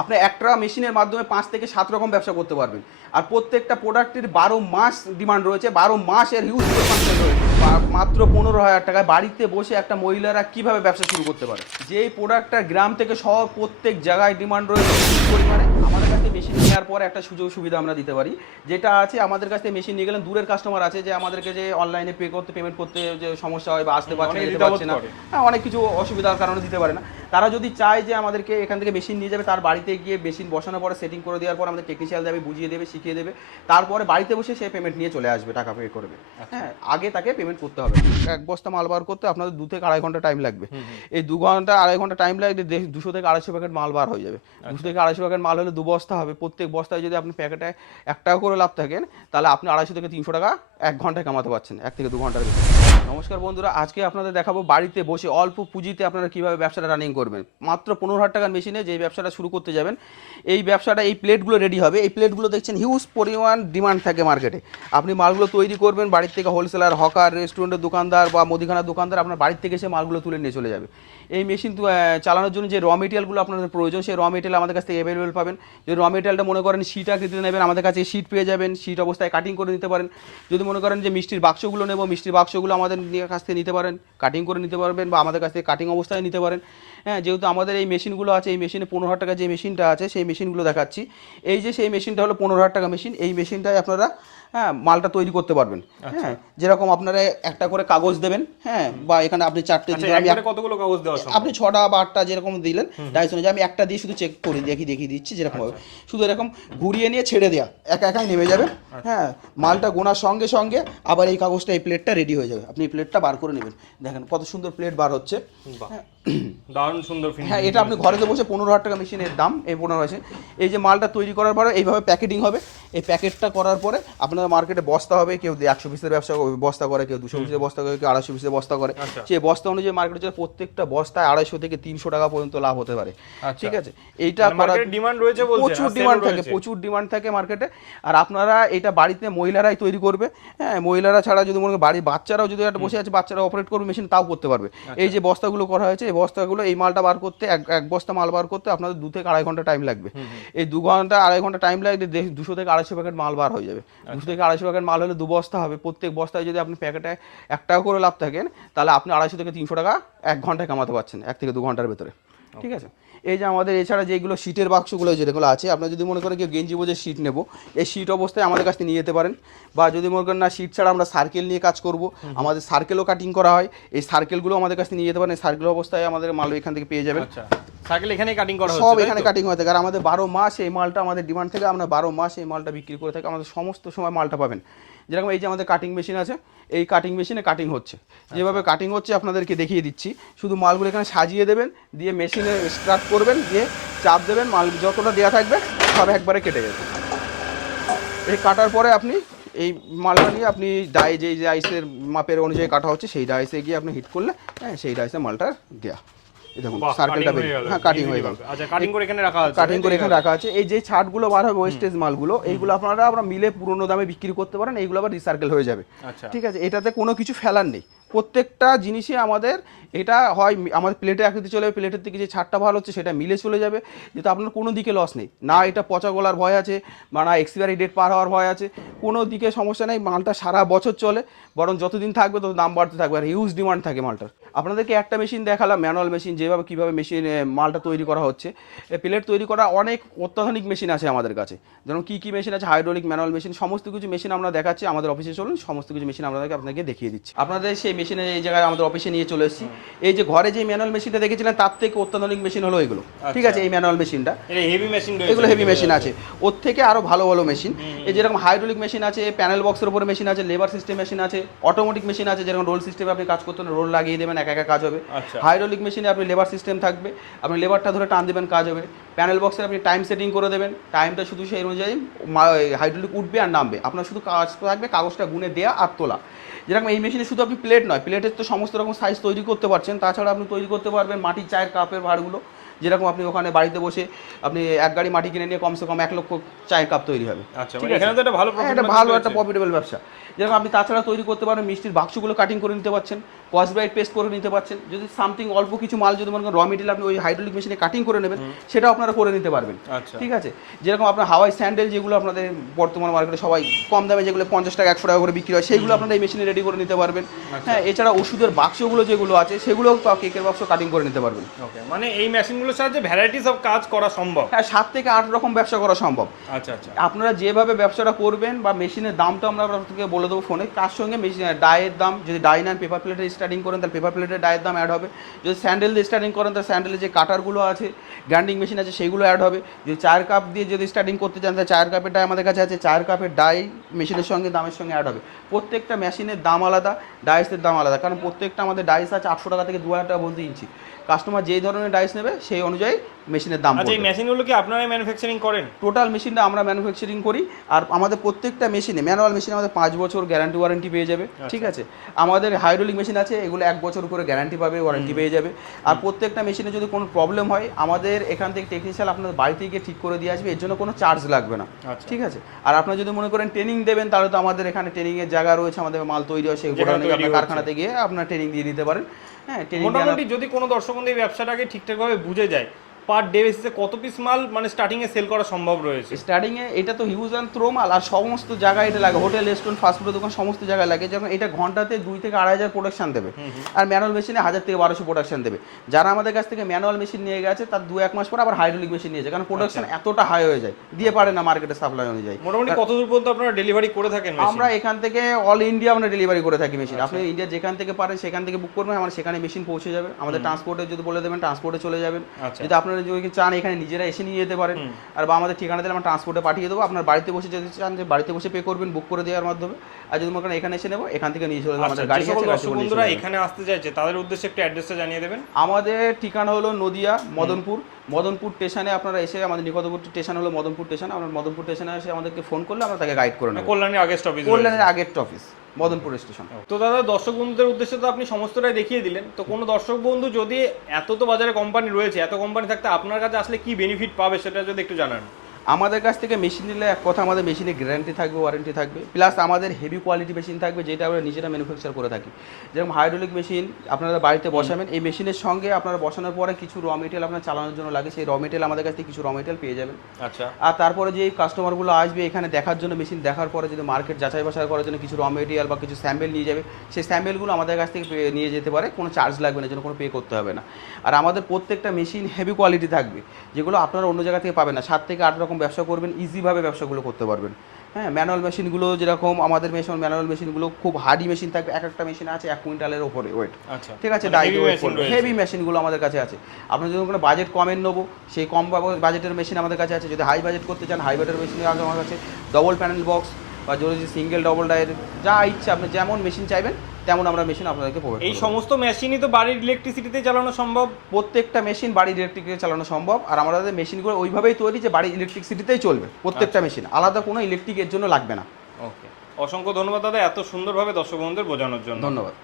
আপনি একটা মেশিনের মাধ্যমে 5 থেকে 7 রকম ব্যবসা করতে পারবেন। আর প্রত্যেকটা প্রোডাক্টের 12 মাস ডিমান্ড রয়েছে, 12 মাস এর হিউজ পরিমাণ রয়েছে। মাত্র 15,000 টাকায় বাড়িতে বসে একটা মহিলারা কিভাবে ব্যবসা শুরু করতে পারে। যেই প্রোডাক্টটা গ্রাম থেকে শহর প্রত্যেক জায়গায় ডিমান্ড রয়েছে পরিমাণে। আমাদের কাছে মেশিন নেওয়ার পর একটা সুযোগ সুবিধা আমরা দিতে পারি, যেটা আছে আমাদের কাছ থেকে মেশিন নিয়ে গেলেন দূরের কাস্টমার আছে যে আমাদেরকে যে অনলাইনে পেমেন্ট করতে যে সমস্যা হয় বা আসতে পারছে না, যেতে পারছে না, হ্যাঁ অনেক কিছু অসুবিধার কারণে দিতে পারে না। তারা যদি চায় যে আমাদেরকে এখান থেকে মেশিন নিয়ে যাবে, তার বাড়িতে গিয়ে মেশিন বসানোর পরে সেটিং করে দেওয়ার পর আমাদের টেকনিশিয়ান যাবে, বুঝিয়ে দেবে, শিখিয়ে দেবে, তারপরে বাড়িতে বসে সে পেমেন্ট নিয়ে চলে আসবে, টাকা পে করবে। হ্যাঁ, আগে তাকে পেমেন্ট করতে হবে। এক বস্তা মাল বার করতে আপনাদের 2 থেকে 2.5 ঘন্টা টাইম লাগবে। এই 2 ঘন্টা 2.5 ঘন্টা টাইম লাগলে 200 থেকে 250 প্যাকেট মাল বার হয়ে যাবে। 200 থেকে 250 প্যাকেট মাল হলে 2 বস্তা হবে। প্রত্যেক বস্তায় যদি আপনি প্যাকেটে 1 টাকা করে লাভ থাকেন, তাহলে আপনি 250 থেকে 300 টাকা 1 ঘন্টায় কামাতে পারছেন, 1 থেকে 2 ঘন্টার ভিতরে। নমস্কার বন্ধুরা, আজকে আপনাদের দেখাবো বাড়িতে বসে অল্প পুঁজিতে আপনারা কীভাবে ব্যবসাটা রানিং করবেন। মাত্র 15,000 টাকার মেশিনে যে ব্যবসাটা শুরু করতে যাবেন, এই ব্যবসাটা, এই প্লেটগুলো রেডি হবে। এই প্লেটগুলো দেখছেন হিউজ পরিমাণ ডিমান্ড থাকে মার্কেটে। আপনি মালগুলো তৈরি করবেন, বাড়ির থেকে হোলসেলার, হকার, রেস্টুরেন্টের দোকানদার বা মুদিখানার দোকানদার আপনার বাড়ির থেকে এসে মালগুলো তুলে নিয়ে চলে যাবে। এই মেশিন চালানোর জন্য যে র মেটেরিয়ালগুলো আপনাদের প্রয়োজন, সেই র মেটেরিয়াল আমাদের কাছ থেকে অ্যাভেলেবেল পাবেন। যদি র মেটেরিয়ালটা মনে করেন শিট আকৃতিতে নেবেন, আমাদের কাছে শিট পেয়ে যাবেন, শিট অবস্থায় কাটিং করে নিতে পারেন। যদি মনে করেন যে মিষ্টির বাক্সগুলো নেব, মিষ্টির বাক্সগুলো আমাদের কাছ থেকে নিতে পারেন, কাটিং করে নিতে পারবেন, বা আমাদের কাছ থেকে কাটিং অবস্থায় নিতে পারেন। হ্যাঁ, যেহেতু আমাদের এই মেশিনগুলো আছে, এই মেশিনে 15,000 টাকা যে মেশিনটা আছে সেই মেশিনগুলো দেখাচ্ছি। এই যে সেই মেশিনটা হলো 15,000 টাকা মেশিন। এই মেশিনটায় আপনারা হ্যাঁ মালটা তৈরি করতে পারবেন। হ্যাঁ, যেরকম আপনারা একটা করে কাগজ দেবেন, হ্যাঁ, বা এখানে আপনি 4টে দিলেন, কতগুলো কাগজ দেওয়া সম্ভব? আপনি 6টা বা 8টা যেরকম দিলেন ডাইস অনুযায়ী। আমি একটা দিয়ে শুধু চেক করে দেখিয়ে দিচ্ছি যেরকম হবে। শুধু এরকম ঘুরিয়ে নিয়ে ছেড়ে দেওয়া, একা একাই নেমে যাবে। হ্যাঁ, মালটা গোনার সঙ্গে সঙ্গে আবার এই কাগজটা, এই প্লেটটা রেডি হয়ে যাবে। আপনি এই প্লেটটা বার করে নেবেন, দেখেন কত সুন্দর প্লেট বার হচ্ছে। দারুণ সুন্দর। হ্যাঁ, এটা আপনি ঘরেতে বসে 15,000 টাকা মেশিনের দাম। এই 15,000 এই যে মালটা তৈরি করার পরে এইভাবে প্যাকেটিং হবে। এই প্যাকেটটা করার পরে আপনার মার্কেটে বস্তা হবে, কেউ 100 পিসের ব্যবসা বস্তা করে, কেউ 200 পিসের বস্তা করে, কেউ 250 পিসের বস্তা করে। সেই বস্তা অনুযায়ী মার্কেটে প্রত্যেকটা বস্তায় 250 থেকে 300 টাকা পর্যন্ত লাভ হতে পারে। ঠিক আছে, এইটা ডিমান্ড রয়েছে, প্রচুর ডিমান্ড থাকে, প্রচুর ডিমান্ড থাকে মার্কেটে। আর আপনারা এটা বাড়িতে মহিলারাই তৈরি করবে। হ্যাঁ, মহিলারা ছাড়া যদি মনে করেন বাড়ির বাচ্চারাও যদি একটা বসে আছে, বাচ্চারা অপারেট করবে মেশিন, তাও করতে পারবে। এই যে বস্তাগুলো করা হয়েছে, এই বস্তাগুলো, এই মালটা বার করতে, এক বস্তা মাল বার করতে আপনাদের 2 থেকে 2.5 ঘন্টা টাইম লাগবে। এই 2 ঘন্টা 2.5 ঘন্টা টাইম লাগলে 200 থেকে 250 প্যাকেট মাল বার হয়ে যাবে। 200 থেকে 250 প্যাকেট মাল হলে 2 বস্তা হবে। প্রত্যেক বস্তায় যদি আপনি প্যাকেটে 1 টাকা করে লাভ থাকেন, তাহলে আপনি 250 থেকে 300 টাকা 1 ঘন্টায় কামাতে পারছেন, 1 থেকে 2 ঘন্টার ভেতরে। ঠিক আছে, এই যে আমাদের এছাড়া যেগুলো শীটের বাক্সগুলো যেগুলো আছে, আপনারা যদি মনে করেন কেউ গেঞ্জি বোঝে শীট নেব, এই শীট অবস্থায় আমাদের কাছ থেকে নিয়ে যেতে পারেন। বা যদি মনে করেন না শীট ছাড়া আমরা সার্কেল নিয়ে কাজ করব, আমাদের সার্কেলও কাটিং করা হয়, এই সার্কেলগুলো আমাদের কাছ থেকে নিয়ে যেতে পারেন। এই সার্কেল অবস্থায় আমাদের মাল এখান থেকে পেয়ে যাবেন। সার্কেল এখানেই কাটিং করা হয়, সব এখানে কাটিং হয়ে থাকে। আর আমাদের 12 মাস এই মালটা, আমাদের ডিমান্ড থেকে আমরা 12 মাস এই মালটা বিক্রি করে থাকি। আমাদের সমস্ত সময় মালটা পাবেন। যেরকম এই যে আমাদের কাটিং মেশিন আছে, এই কাটিং মেশিনে কাটিং হচ্ছে, যেভাবে কাটিং হচ্ছে আপনাদেরকে দেখিয়ে দিচ্ছি। শুধু মালগুলো এখানে সাজিয়ে দেবেন, দিয়ে মেশিনে স্টার্ট করবেন, দিয়ে চাপ দেবেন, মাল যতটা দেওয়া থাকবে সব একবারে কেটে যাবে। এই কাটার পরে আপনি এই মালটা নিয়ে আপনি যে ডাইসের মাপের অনুযায়ী কাটা হচ্ছে, সেই ডাইসে গিয়ে আপনি হিট করলে, হ্যাঁ, সেই ডাইসে মালটা দেওয়া। দেখুন সার্কেলটা হ্যাঁ কাটিং হয়ে গেল। আচ্ছা, কাটিং করে এখানে রাখা আছে, কাটিং করে এখানে রাখা আছে। এই যে ছাড়গুলো বার হবে ওয়েস্টেজ মালগুলো, এইগুলো আমরা মিলে পুরনো দামে বিক্রি করতে পারেন, এইগুলো আবার রিসার্কেল হয়ে যাবে। ঠিক আছে, এটাতে কোনো কিছু ফেলার নেই। প্রত্যেকটা জিনিসই আমাদের এটা হয় আমাদের প্লেটে আকৃতি চলে যাবে, প্লেটের থেকে যে ছাড়টা ভালো হচ্ছে সেটা মিলে চলে যাবে, যেহেতু আপনার কোনো দিকে লস নেই। না এটা পচা গলার ভয় আছে, বা না এক্সপায়ারি ডেট পার হওয়ার ভয় আছে, কোনো দিকে সমস্যা নেই। মালটা সারা বছর চলে, বরং যতদিন থাকবে তত দাম বাড়তে থাকবে। আর হিউজ ডিমান্ড থাকে মালটার। আপনাদেরকে একটা মেশিন দেখালাম, ম্যানুয়াল মেশিন, যেভাবে কীভাবে মেশিন মালটা তৈরি করা হচ্ছে। প্লেট তৈরি করা অনেক অত্যাধুনিক মেশিন আছে আমাদের কাছে। যেমন কী মেশিন আছে, হাইড্রোলিক, ম্যানুয়াল মেশিন, সমস্ত কিছু মেশিন আমরা দেখাচ্ছি। আমাদের অফিসে চলুন, সমস্ত কিছু মেশিন আপনাকে দেখিয়ে দিচ্ছি। আপনাদের সেই মেশিনের এই জায়গায় আমাদের অফিসে নিয়ে চলে এসেছি। এই যে ঘরে যে ম্যানুয়াল মেশিনটা দেখেছিলেন, তার থেকে অত্যাধুনিক মেশিন হলো এগুলো। ঠিক আছে, এই ম্যানুয়াল মেশিনটা, এগুলো হেভি মেশিন আছে, ওর থেকে আরও ভালো ভালো মেশিন। এই যেরকম হাইড্রোলিক মেশিন আছে, প্যানেল বক্সের উপরে মেশিন আছে, লেবার সিস্টেম মেশিন আছে, অটোমেটিক মেশিন আছে, যেরকম রোল সিস্টেমে আপনি কাজ করতেন, রোল লাগিয়ে দেবেন, একা একা কাজ হবে। হাইড্রোলিক মেশিনে আপনি লেবার সিস্টেম থাকবে, আপনি লেবারটা ধরে টান দেবেন, কাজ হবে। প্যানেল বক্সে আপনি টাইম সেটিং করে দেবেন, টাইমটা শুধু সেই অনুযায়ী হাইড্রোলিক উঠবে আর নামবে, আপনার শুধু কাজ থাকবে কাগজটা গুনে দেওয়া আর তোলা। যেরকম এই মেশিনে শুধু আপনি প্লেট নয়, প্লেটের তো সমস্ত রকম সাইজ তৈরি করতে পারছেন, তাছাড়া আপনি তৈরি করতে পারবেন মাটির চায়ের কাপের ভাঁড়গুলো, যেরকম আপনি ওখানে বাড়িতে বসে আপনি এক গাড়ি মাটি কিনে নিয়ে কমসে কম 1 লক্ষ চায়ের কাপ তৈরি হবে। আচ্ছা, মানে এখানে তো একটা ভালো হ্যাঁ, এটা ভালো একটা প্রফিটেবল ব্যবসা। যেরকম আপনি তাছাড়া তৈরি করতে পারেন, মিষ্টির বাক্সগুলো কাটিং করে নিতে পারছেন, কসব্রাইট পেস্ট করে নিতে পারছেন। যদি সামথিং অল্প কিছু মাল যদি মনে করেন র মেটেরিয়াল আপনি ওই হাইড্রোলিক মেশিনে কাটিং করে নেবেন, সেটাও আপনারা করে নিতে পারবেন। আচ্ছা, ঠিক আছে। যেরকম আপনার হাওয়াই স্যান্ডেল যেগুলো আপনাদের বর্তমান মার্কেটে সবাই কম দামে যেগুলো 50 টাকা 100 টাকা করে বিক্রি হয়, সেইগুলো আপনারা এই মেশিনে রেডি করে নিতে পারবেন। হ্যাঁ, এছাড়া ওষুধের বাক্সগুলো যেগুলো আছে সেগুলোও কেকের বাক্স কাটিং করে নিতে পারবেন। ওকে, মানে এই মেশিনগুলোর সাহায্যে ভ্যারাইটিস অফ কাজ করা সম্ভব। হ্যাঁ, 7 থেকে 8 রকম ব্যবসা করা সম্ভব। আচ্ছা আচ্ছা, আপনারা যেভাবে ব্যবসাটা করবেন বা মেশিনের দামটা আমরা আপনাদেরকে বলে দেবো ফোনে, তার সঙ্গে মেশিন ডায়ের দাম, যদি ডাই নেন পেপার প্লেটের স্টার্টিং করেন তাহলে পেপার প্লেটের ডায়ের দাম অ্যাড হবে। যদি স্যান্ডেল দিয়ে স্টার্টিং করেন তাহলে স্যান্ডেলের যে কাটারগুলো আছে, গ্রাইন্ডিং মেশিন আছে, সেইগুলো অ্যাড হবে। যদি চায়ের কাপ দিয়ে যদি স্টার্টিং করতে চান তাহলে চায়ের কাপের ডাই আমাদের কাছে আছে, চায়ের কাপের ডাই মেশিনের সঙ্গে দামের সঙ্গে অ্যাড হবে। প্রত্যেকটা মেশিনের দাম আলাদা, ডাইসের দাম আলাদা, কারণ প্রত্যেকটা আমাদের ডাইস আছে 800 টাকা থেকে 2000 টাকা পর্যন্ত ইঞ্চি। কাস্টমার যেই ধরনের ডাইস নেবে সেই অনুযায়ী মেশিনের দাম। আচ্ছা, এই মেশিনগুলো কি আপনারাই ম্যানুফ্যাকচারিং করেন? টোটাল মেশিনটা আমরা ম্যানুফ্যাকচারিং করি। আর আমাদের প্রত্যেকটা মেশিনে, ম্যানুয়াল মেশিনে আমাদের 5 বছর গ্যারান্টি ওয়ারেন্টি পেয়ে যাবে। ঠিক আছে। আমাদের হাইড্রোলিক মেশিন আছে, এগুলো 1 বছর করে গ্যারান্টি পাবে, ওয়ারেন্টি পেয়ে যাবে। আর প্রত্যেকটা মেশিনে যদি কোনো প্রবলেম হয় আমাদের এখান থেকে টেকনিশিয়ান আপনাদের বাড়িতে গিয়ে ঠিক করে দিয়ে আসবে, এর জন্য কোনো চার্জ লাগবে না। ঠিক আছে। আর আপনারা যদি মনে করেন ট্রেনিং দেবেন তাহলে তো আমাদের এখানে ট্রেনিংয়ের জায়গা রয়েছে, আমাদের মাল তৈরি হয়, সেই আপনার কারখানাতে গিয়ে আপনার ট্রেনিং দিয়ে নিতে পারেন। হ্যাঁ, মোটামুটি যদি কোনো দর্শক বন্ধু এই ব্যবসাটাকে ঠিকঠাকভাবে বুঝে যায়, পার ডে বেসিসে কত পিস মাল মানে স্টার্টিং এ সেল করা সম্ভব রয়েছে? স্টার্টিং এ এটা তো হিউজ অ্যান্ড থ্রো মাল, আর সমস্ত জায়গায় এটা লাগে, হোটেল রেস্টুরেন্ট ফাস্টফুডের দোকান সমস্ত জায়গায় লাগে। যেমন এটা ঘন্টাতে 2 থেকে 2,500 প্রোডাকশন দেবে, আর ম্যানুয়াল মেশিনে 1000 থেকে 1200 প্রোডাকশন দেবে। যারা আমাদের কাছ থেকে ম্যানুয়াল মেশিন নিয়ে গেছে তার 2-1 মাস পর আবার হাইড্রোলিক মেশিন নিয়েছে, কারণ প্রোডাকশন এতটা হাই হয়ে যায়, দিয়ে পারে না মার্কেটে সাপ্লাই অনুযায়ী। মোটামুটি কত দূর পর্যন্ত আপনারা ডেলিভারি করে থাকেন? আমরা এখান থেকে অল ইন্ডিয়া আমরা ডেলিভারি করে থাকি মেশিন। আপনি ইন্ডিয়া যেখান থেকে পারেন সেখান থেকে বুক করবেন, আমার সেখানে মেশিন পৌঁছে যাবে। আমাদের ট্রান্সপোর্টে যদি বলে দেবেন ট্রান্সপোর্টে চলে যাবেন। যদি আপনারা যদি চান এখানে নিজেরা এসে নিয়ে যেতে পারেন, আর বা আমাদের ঠিকানা দিলে আমরা ট্রান্সপোর্টে পাঠিয়ে দেবো। আপনার বাড়িতে বসে যদি চান যে বাড়িতে বসে পে করবেন বুক করে দেওয়ার মাধ্যমে, আর যদি মনে করেন এখানে এসে নেবো, এখান থেকে নিয়ে চলে যাবো। আমাদের গাড়ি আছে। দর্শক বন্ধুরা এখানে আসতে চাইছে তাদের উদ্দেশ্যে একটু অ্যাড্রেসটা জানিয়ে দেবেন। আমাদের ঠিকানা হলো নদিয়া মদনপুর স্টেশনে আপনারা এসে, আমাদের নিকটবর্তী স্টেশন হলো মদনপুর স্টেশন। আপনার মদনপুর স্টেশনে এসে আমাদেরকে ফোন করলে আমরা তাকে গাইড করে নেব। কল্যাণীর আগের স্টপেজ, কল্যাণীর আগের অফিস মদনপুর স্টেশন। তো দাদা, দর্শক বন্ধুদের উদ্দেশ্যে তো আপনি সমস্তটাই দেখিয়ে দিলেন। তো কোনো দর্শক বন্ধু যদি এত তো বাজারে কোম্পানি রয়েছে, এত কোম্পানি থাকতে আপনার কাছে আসলে কি বেনিফিট পাবে সেটা যদি একটু জানান। আমাদের কাছ থেকে মেশিন নিলে এক কথা, আমাদের মেশিনে গ্যারান্টি থাকবে, ওয়ারেন্টি থাকবে, প্লাস আমাদের হেভি কোয়ালিটি মেশিন থাকবে যেটা আমরা নিজেরা ম্যানুফ্যাকচার করে থাকি। যেরকম হাইড্রোলিক মেশিন আপনারা বাড়িতে বসাবেন, এই মেশিনের সঙ্গে আপনারা বসানোর পরে কিছু র মেটেরিয়াল আপনার চালানোর জন্য লাগে, সেই র মেটেরিয়াল আমাদের কাছ থেকে কিছু র মেটেরিয়াল পেয়ে যাবেন। আচ্ছা। আর তারপরে যে কাস্টমারগুলো আসবে এখানে দেখার জন্য, মেশিন দেখার পরে যদি মার্কেট যাচাই বাছাই করার জন্য কিছু র মেটেরিয়াল বা কিছু স্যাম্পেল নিয়ে যাবে, সেই স্যাম্পেলগুলো আমাদের কাছ থেকে নিয়ে যেতে পারে, কোনো চার্জ লাগবে না, জন্য কোনো পে করতে হবে না। আর আমাদের প্রত্যেকটা মেশিন হেভি কোয়ালিটি থাকবে, যেগুলো আপনারা অন্য জায়গা থেকে পাবেন না। 7 থেকে 8 রকম ব্যবসা করবেন, ইজিভাবে ব্যবসাগুলো করতে পারবেন। হ্যাঁ, ম্যানুয়াল মেশিনগুলো যেরকম আমাদের ম্যানুয়াল মেশিনগুলো খুব হার্ডি মেশিন থাকবে, এক একটা মেশিন আছে 1 কুইন্টালের ওপরে ওয়েট। আচ্ছা, ঠিক আছে। হেভি মেশিনগুলো আমাদের কাছে আছে। আপনার যদি কোনো বাজেট কমের নেবো, সেই কম বাজেটের মেশিন আমাদের কাছে আছে। যদি হাই বাজেট করতে চান, হাই বাজেটের মেশিন আমার কাছে ডবল প্যানেল বক্স বা যদি সিঙ্গেল ডবল ডায়ের যা ইচ্ছা আপনি যেমন মেশিন চাইবেন তেমন আমরা মেশিন আপনাদেরকে প্রোভাইড করব। এই সমস্ত মেশিনই তো বাড়ির ইলেকট্রিসিটিতে চালানো সম্ভব? প্রত্যেকটা মেশিন বাড়ির ইলেকট্রিকে চালানো সম্ভব। আর আমাদের মেশিনগুলো ওইভাবেই তৈরি যে বাড়ির ইলেকট্রিসিটিতেই চলবে। প্রত্যেকটা মেশিন আলাদা কোনো ইলেকট্রিকের জন্য লাগবে না। ওকে, অসংখ্য ধন্যবাদ দাদা এত সুন্দরভাবে দর্শক বন্ধুদের বোঝানোর জন্য। ধন্যবাদ।